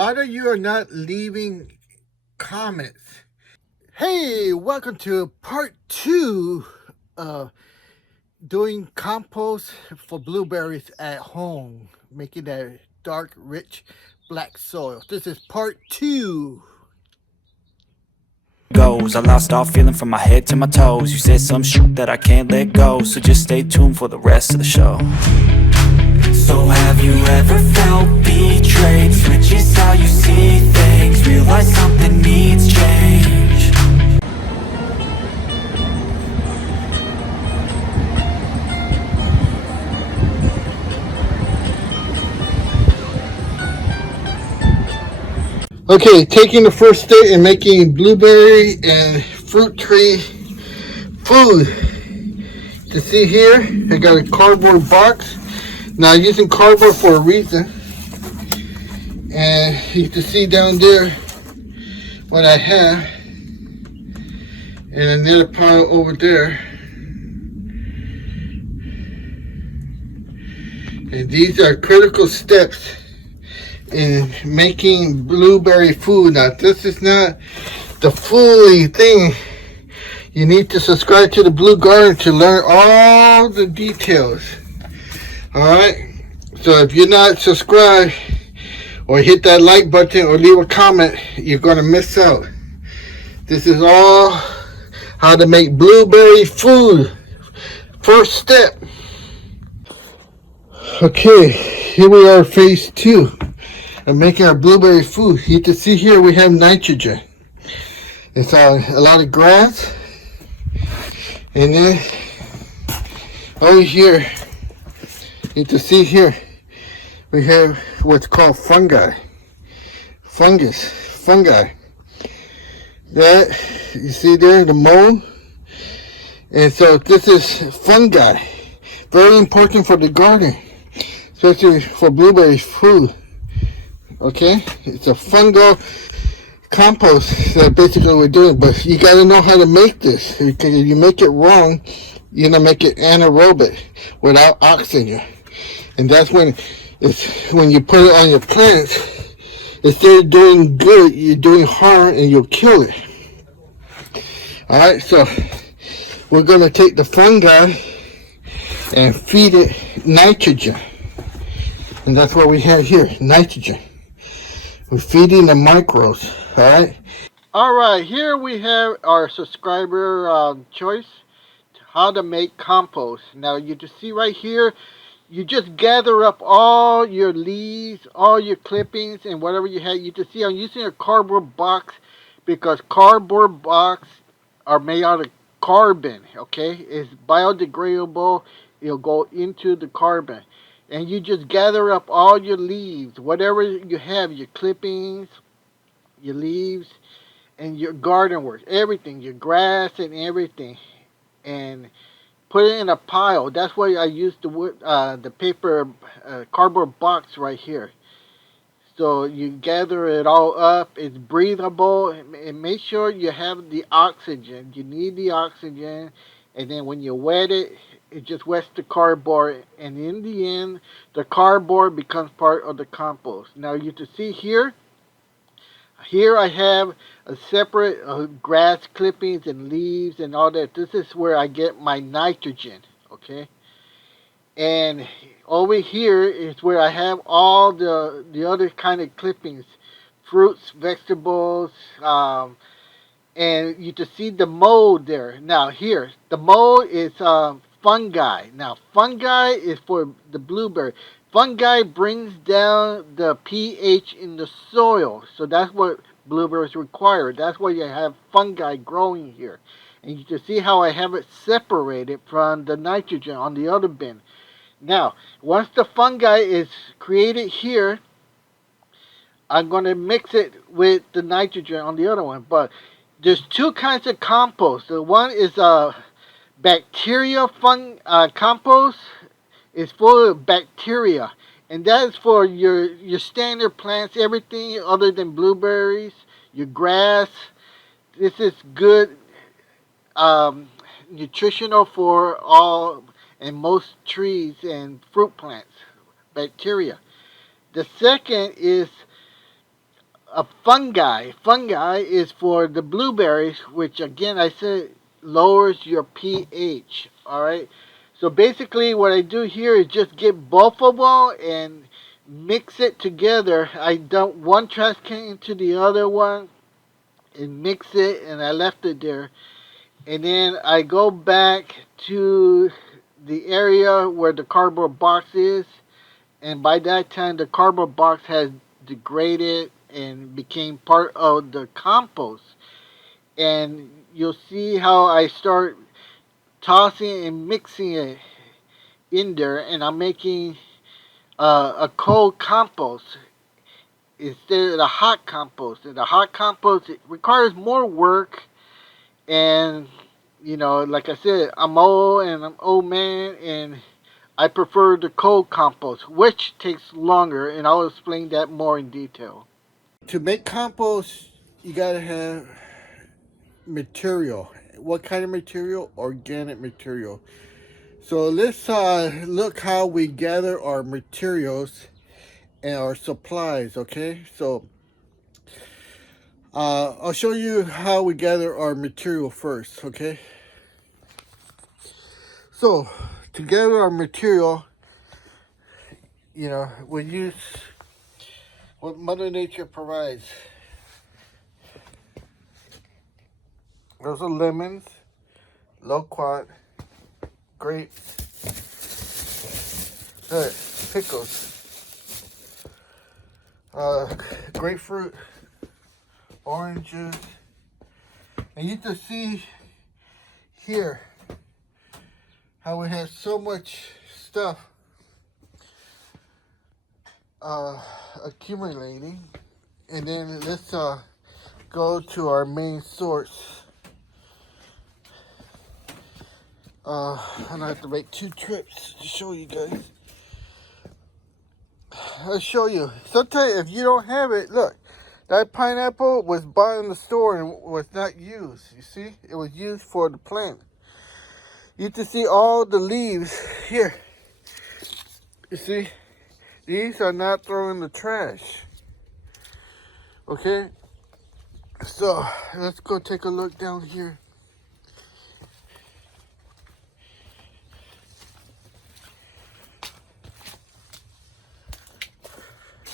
lot of you are not leaving comments. Hey, welcome to part 2 of doing compost for blueberries at home, making that dark, rich black soil. This is part 2. Goes. I lost all feeling from my head to my toes. You said some shit that I can't let go, so just stay tuned for the rest of the show. So have you ever felt betrayed? Switches how you see things, realize something needs change. Okay, taking the first step in making blueberry and fruit tree food. You see here, I got a cardboard box. Now I'm using cardboard for a reason. And you can see down there what I have. And another pile over there. And these are critical steps in making blueberry food. Now, this is not the fully thing. You need to subscribe to the Blue Garden to learn all the details. Alright? So if you're not subscribed, or hit that like button, or leave a comment, you're going to miss out. This is all how to make blueberry food. First step. Okay, here we are, phase 2 of making our blueberry food. You can see here we have nitrogen. It's a lot of grass. And then over here, you can see here, we have what's called fungi. Fungi. That, you see there, the mold. And so this is fungi. Very important for the garden, especially for blueberry food. Okay, it's a fungal compost that basically we're doing, but you got to know how to make this, because if you make it wrong, you're gonna make it anaerobic without oxygen, and that's when you put it on your plants, instead of doing good, you're doing harm and you'll kill it. All right, so we're gonna take the fungi and feed it nitrogen, and that's what we have here, nitrogen. We're feeding the microbes, alright? Alright, here we have our subscriber choice, how to make compost. Now you can see right here, you just gather up all your leaves, all your clippings, and whatever you have. You can see I'm using a cardboard box because cardboard box are made out of carbon, okay? It's biodegradable, it'll go into the carbon. And you just gather up all your leaves, whatever you have, your clippings, your leaves, and your garden work, everything, your grass and everything, and put it in a pile. That's why I use the wood, the paper, cardboard box right here. So you gather it all up. It's breathable, and make sure you have the oxygen. You need the oxygen, and then when you wet it, it just wets the cardboard, and in the end, the cardboard becomes part of the compost. Now you can see here I have a separate grass clippings and leaves and all that. This is where I get my nitrogen, okay? And over here is where I have all the other kind of clippings, fruits, vegetables, and you can see the mold there. Now here, the mold is fungi. Now fungi is for the blueberry. Fungi brings down the pH in the soil, so that's what blueberries require. That's why you have fungi growing here. And you can see how I have it separated from the nitrogen on the other bin. Now, once the fungi is created here, I'm going to mix it with the nitrogen on the other one. But there's two kinds of compost. The one is bacterial compost. It's full of bacteria, and that is for your standard plants, everything other than blueberries, your grass. This is good, nutritional for all and most trees and fruit plants. Bacteria. The second is a fungi. Fungi is for the blueberries, which again I said lowers your pH. All right. So basically, what I do here is just get both of them and mix it together. I dump one trash can into the other one and mix it, and I left it there. And then I go back to the area where the cardboard box is, and by that time the cardboard box has degraded and became part of the compost. And you'll see how I start tossing and mixing it in there, and I'm making a cold compost instead of the hot compost. And the hot compost, it requires more work, and like I said, I'm old and I'm old man, and I prefer the cold compost, which takes longer, and I'll explain that more in detail. To make compost, you gotta have material. What kind of material? Organic material. So let's look how we gather our materials and our supplies, okay? So I'll show you how we gather our material first, okay? So to gather our material, we use what Mother Nature provides. Those are lemons, loquat, grapes, pickles, grapefruit, oranges, and you can see here how it has so much stuff accumulating. And then let's go to our main source. And I have to make 2 trips to show you guys. I'll show you. Sometimes if you don't have it, look, that pineapple was bought in the store and was not used. You see, it was used for the plant. You can see all the leaves here. You see, these are not thrown in the trash. Okay, so let's go take a look down here.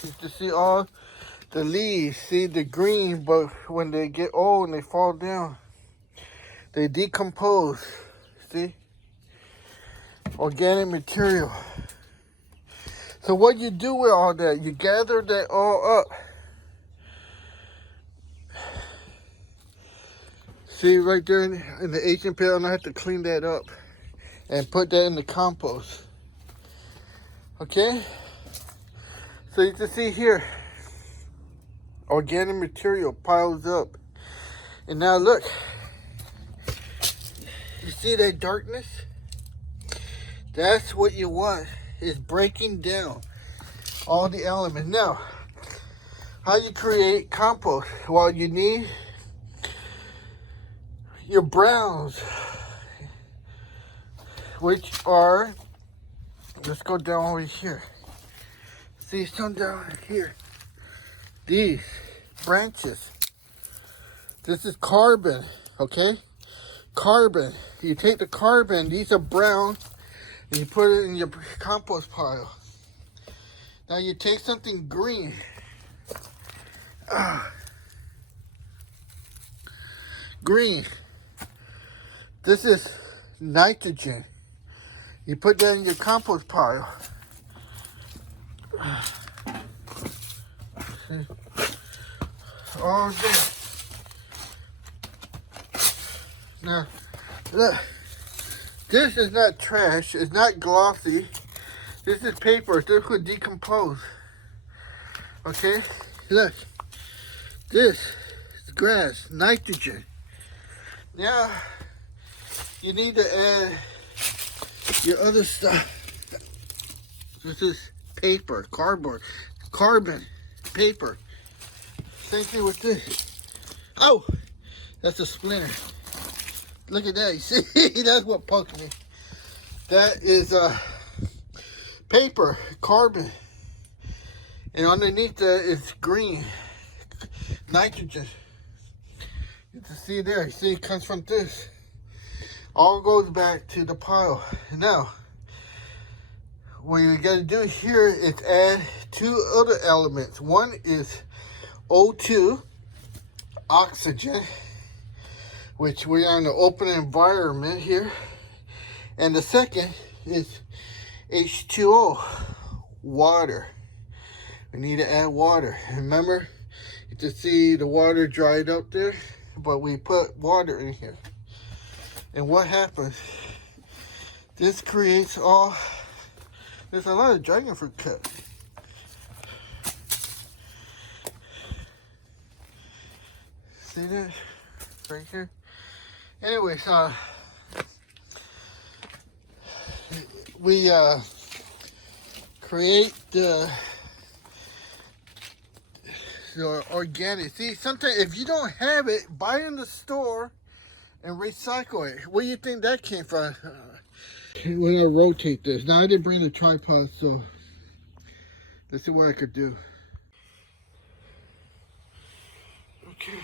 You can see all the leaves, see the green, but when they get old and they fall down, they decompose. See? Organic material. So what you do with all that, you gather that all up. See right there in the Asian pit, I'm gonna have to clean that up and put that in the compost. Okay? So you can see here, organic material piles up. And now look, you see that darkness? That's what you want, is breaking down all the elements. Now, how you create compost? Well, you need your browns, which are, let's go down over here. See some down here. These branches. This is carbon, okay? Carbon. You take the carbon, these are brown, and you put it in your compost pile. Now you take something green. Green. This is nitrogen. You put that in your compost pile. All day. Now, look. This is not trash. It's not glossy. This is paper. This could decompose. Okay? Look. This is grass. Nitrogen. Now, you need to add your other stuff. This is paper, cardboard, carbon, paper. Same thing with this. Oh, that's a splinter. Look at that. You see, that's what poked me. That is paper, carbon, and underneath that is green. nitrogen. You can see there, you see it comes from this. All goes back to the pile. Now, what you gotta do here is add two other elements. One is O2, oxygen, which we're in an open environment here. And the second is H2O, water. We need to add water. Remember, you can see the water dried up there, but we put water in here. And what happens? This creates there's a lot of dragon fruit cut. See that? Right here? Anyways, we create the organic. See, sometimes if you don't have it, buy it in the store and recycle it. Where do you think that came from? We're gonna rotate this. Now I didn't bring the tripod, so let's see what I could do. Okay.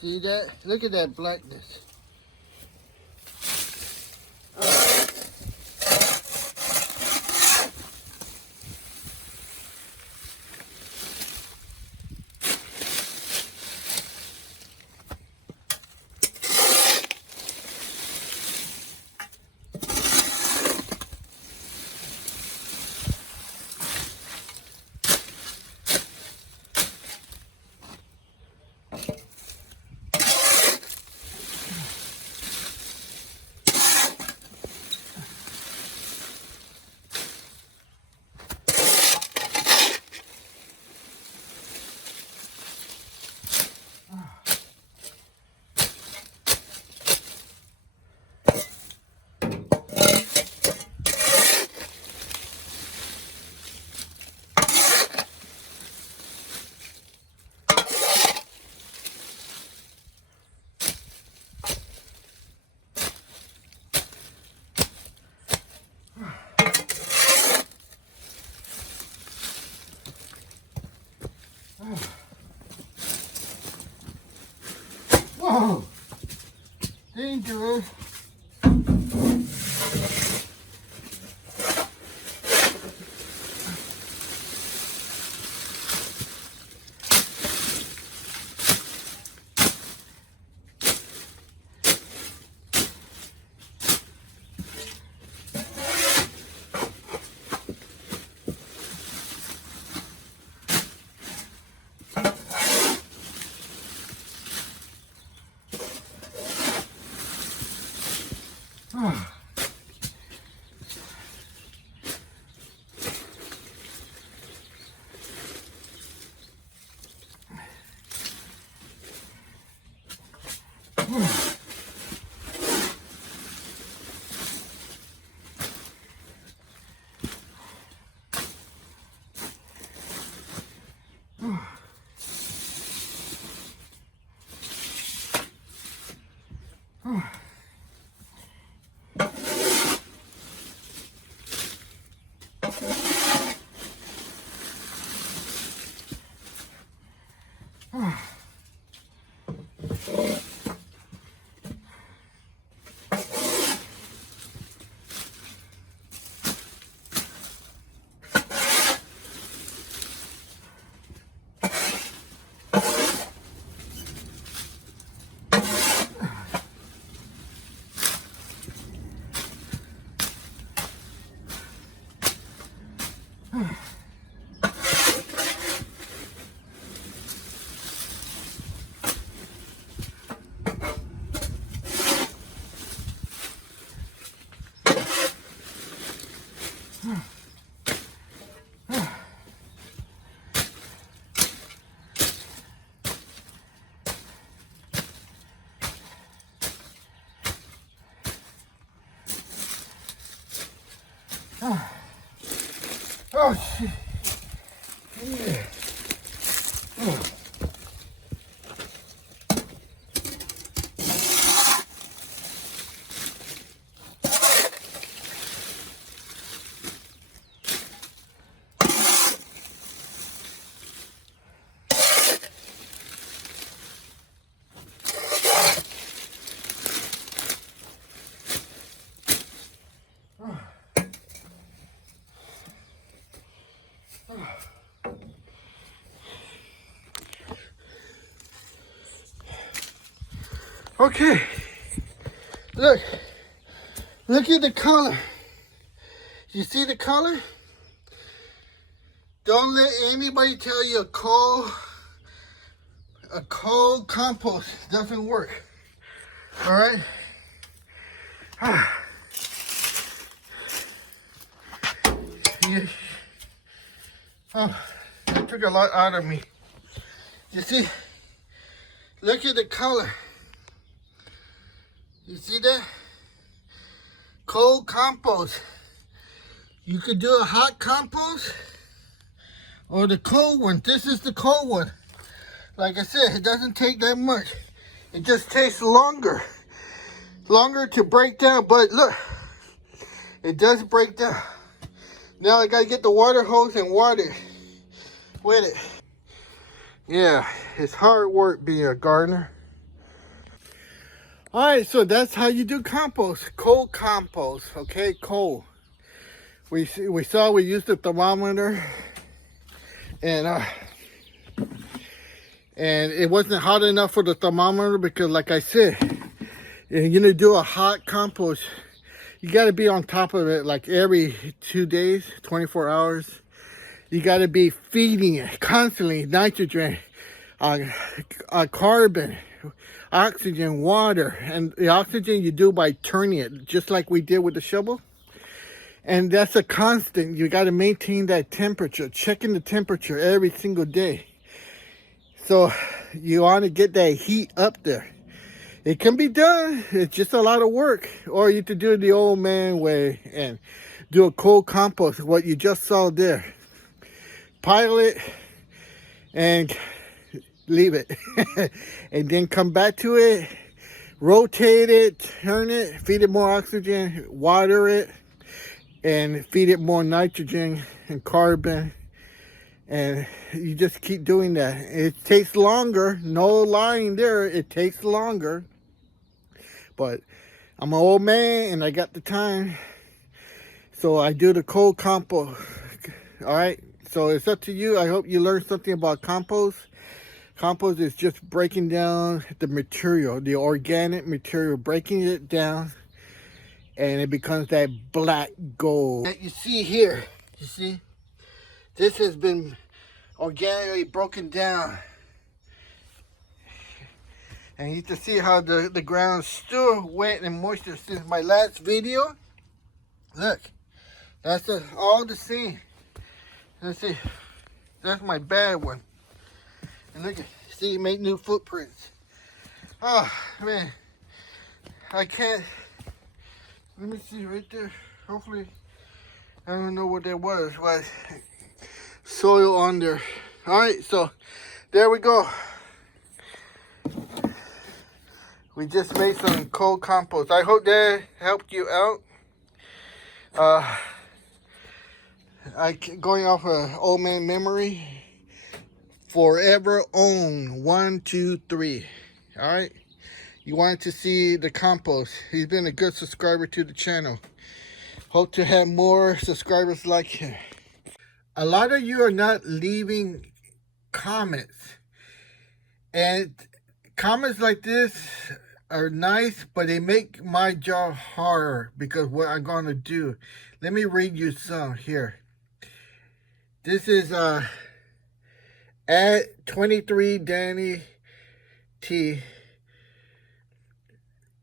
See that? Look at that blackness. Whoa! Dangerous. Oh, shit. Yeah. Okay, look at the color. You see the color? Don't let anybody tell you a cold compost doesn't work. All right. Yeah. Oh, that took a lot out of me. You see? Look at the color. You see that? Cold compost. You could do a hot compost or the cold one. This is the cold one. Like I said, it doesn't take that much. It just takes longer to break down. But look, it does break down. Now I gotta get the water hose and water with it. Yeah, it's hard work being a gardener. All right, so that's how you do compost. Cold compost, okay, cold. We used the thermometer, and it wasn't hot enough for the thermometer because, like I said, if you're gonna do a hot compost, you gotta be on top of it like every 2 days, 24 hours. You gotta be feeding it constantly, nitrogen, carbon, oxygen, water. And the oxygen you do by turning it, just like we did with the shovel. And that's a constant. You got to maintain that temperature, checking the temperature every single day. So you want to get that heat up there. It can be done. It's just a lot of work. Or you could do it the old man way and do a cold compost, what you just saw there. Pile it and leave it. And then come back to it, rotate it, turn it, feed it more oxygen, water it, and feed it more nitrogen and carbon. And you just keep doing that. It takes longer, no lying there, it takes longer. But I'm an old man and I got the time. So I do the cold compost. All right, so it's up to you. I hope you learned something about compost. Compost is just breaking down the material, the organic material, breaking it down, and it becomes that black gold that you see here. You see, this has been organically broken down, and you can see how the ground's still wet and moisture since my last video. Look, that's all the same. Let's see, that's my bad one. And look, see, make new footprints. Oh man, I can't. Let me see right there. Hopefully, I don't know what that was, but soil on there. All right, so there we go. We just made some cold compost. I hope that helped you out. Going off an old man memory. Forever own 1, 2, 3. All right. You wanted to see the compost. He's been a good subscriber to the channel. Hope to have more subscribers like him. A lot of you are not leaving comments. And comments like this are nice, but they make my job harder because what I'm going to do. Let me read you some here. This is at 23 Danny T.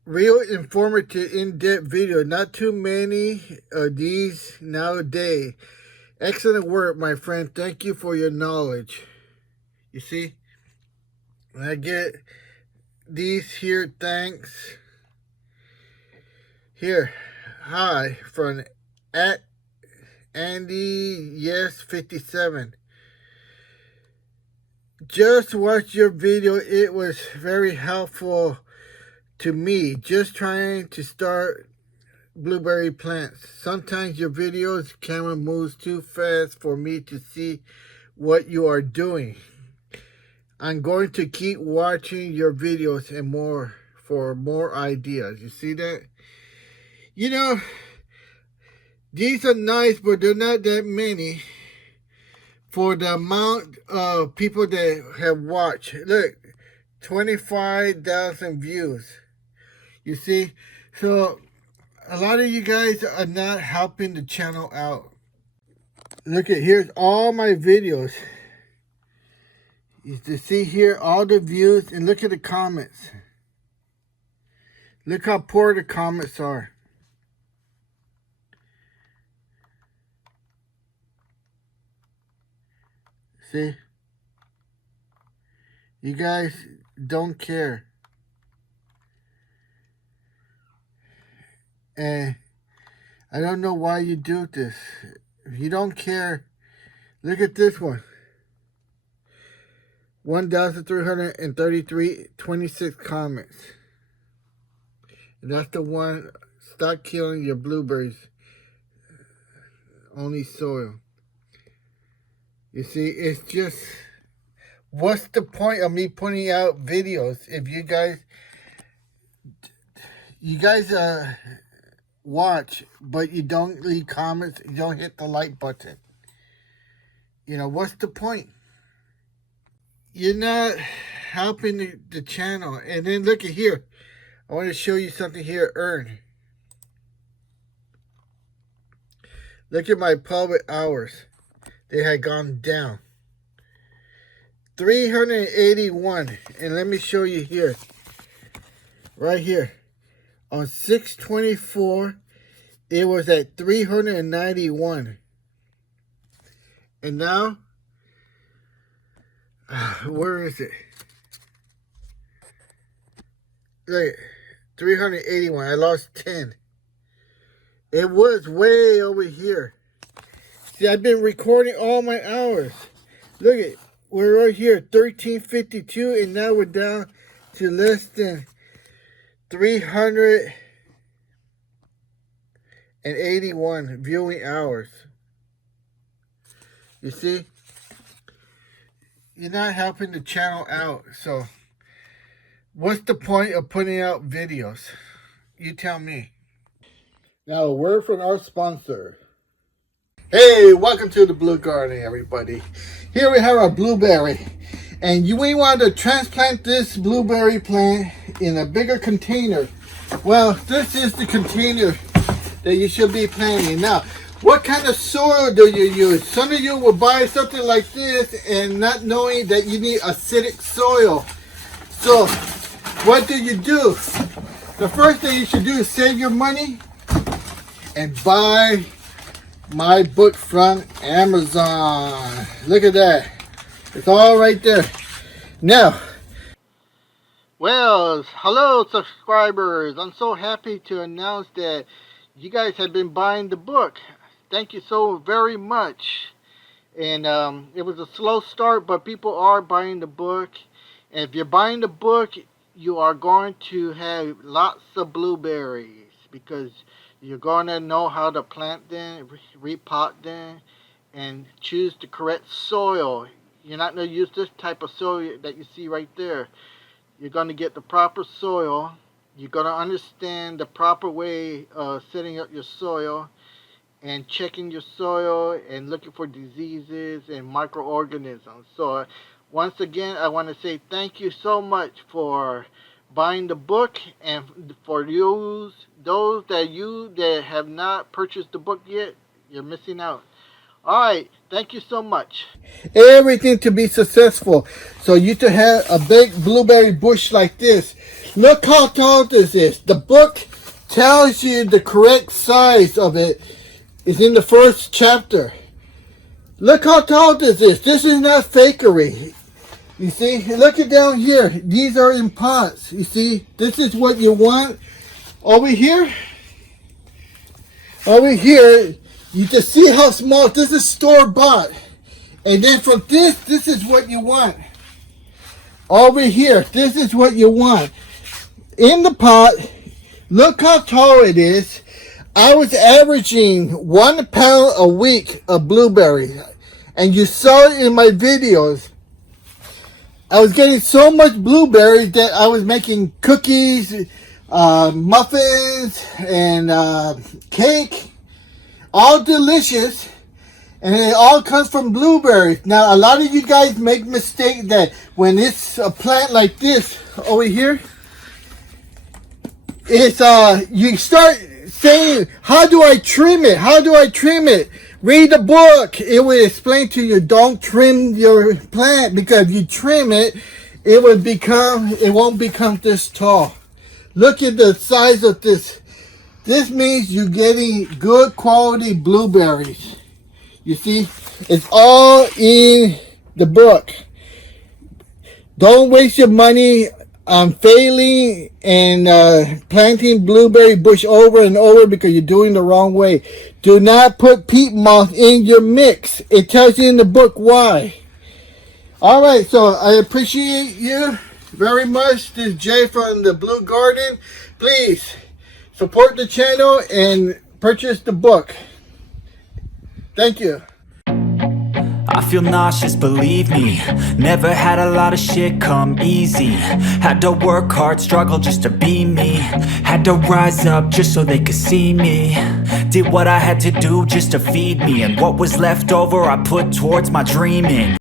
Real informative, in-depth video. Not too many of these nowadays. Excellent work, my friend. Thank you for your knowledge. You see? When I get these here, thanks. Here. Hi. From at Andy Yes 57. Just watched your video. It was very helpful to me. Just trying to start blueberry plants. Sometimes your videos camera moves too fast for me to see what you are doing. I'm going to keep watching your videos and more for more ideas. You see that? You know, these are nice, but they're not that many. For the amount of people that have watched. Look, 25,000 views. You see? So a lot of you guys are not helping the channel out. Look at, here's all my videos. You can see here all the views, and look at the comments. Look how poor the comments are. See? You guys don't care. And I don't know why you do this. If you don't care, look at this one. 1,333, 26 comments. And that's the one, stop killing your blueberries. Only soil. You see, it's just, what's the point of me putting out videos if you guys watch, but you don't leave comments, you don't hit the like button? You know, what's the point? You're not helping the channel. And then look at here. I want to show you something here, earn. Look at my public hours. They had gone down. 381. And let me show you here. Right here. On 6/24, it was at 391. And now, where is it? Look, 381. I lost 10. It was way over here. See, I've been recording all my hours. Look at, we're right here, 1352, and now we're down to less than 381 viewing hours. You see? You're not helping the channel out, so what's the point of putting out videos? You tell me. Now, a word from our sponsor. Hey, welcome to the Blue Garden, everybody. Here we have our blueberry. And we want to transplant this blueberry plant in a bigger container. Well, this is the container that you should be planting. Now, what kind of soil do you use? Some of you will buy something like this and not knowing that you need acidic soil. So, what do? The first thing you should do is save your money and buy my book from Amazon. Look at that. It's all right there. Now, well, hello subscribers. I'm so happy to announce that you guys have been buying the book. Thank you so very much. And it was a slow start, but people are buying the book. And if you're buying the book, you are going to have lots of blueberries, because you're going to know how to plant them, repot them, and choose the correct soil. You're not going to use this type of soil that you see right there. You're going to get the proper soil. You're going to understand the proper way of setting up your soil and checking your soil and looking for diseases and microorganisms. So once again, I want to say thank you so much for buying the book, and for those that have not purchased the book yet, you're missing out. Alright, thank you so much. Everything to be successful. So you to have a big blueberry bush like this. Look how tall this is. The book tells you the correct size of it. It's in the first chapter. Look how tall this is. This is not fakery. You see, look at down here. These are in pots. You see, this is what you want. Over here, you can see how small. This is store-bought. And then from this is what you want. Over here, this is what you want. In the pot, look how tall it is. I was averaging 1 pound a week of blueberries. And you saw it in my videos. I was getting so much blueberries that I was making cookies, muffins, and cake. All delicious. And it all comes from blueberries. Now, a lot of you guys make mistake that when it's a plant like this over here, it's you start saying, how do I trim it? How do I trim it? Read the book. It will explain to you, don't trim your plant, because if you trim it, it won't become this tall. Look at the size of this. This means you're getting good quality blueberries. You see, it's all in the book. Don't waste your money on failing and planting blueberry bush over and over because you're doing the wrong way. Do not put peat moss in your mix. It tells you in the book why. All right, so I appreciate you very much. This is Jay from the Blue Garden. Please support the channel and purchase the book. Thank you. I feel nauseous, believe me. Never had a lot of shit come easy. Had to work hard, struggle just to be me. Had to rise up just so they could see me. Did what I had to do just to feed me, and what was left over I put towards my dreaming.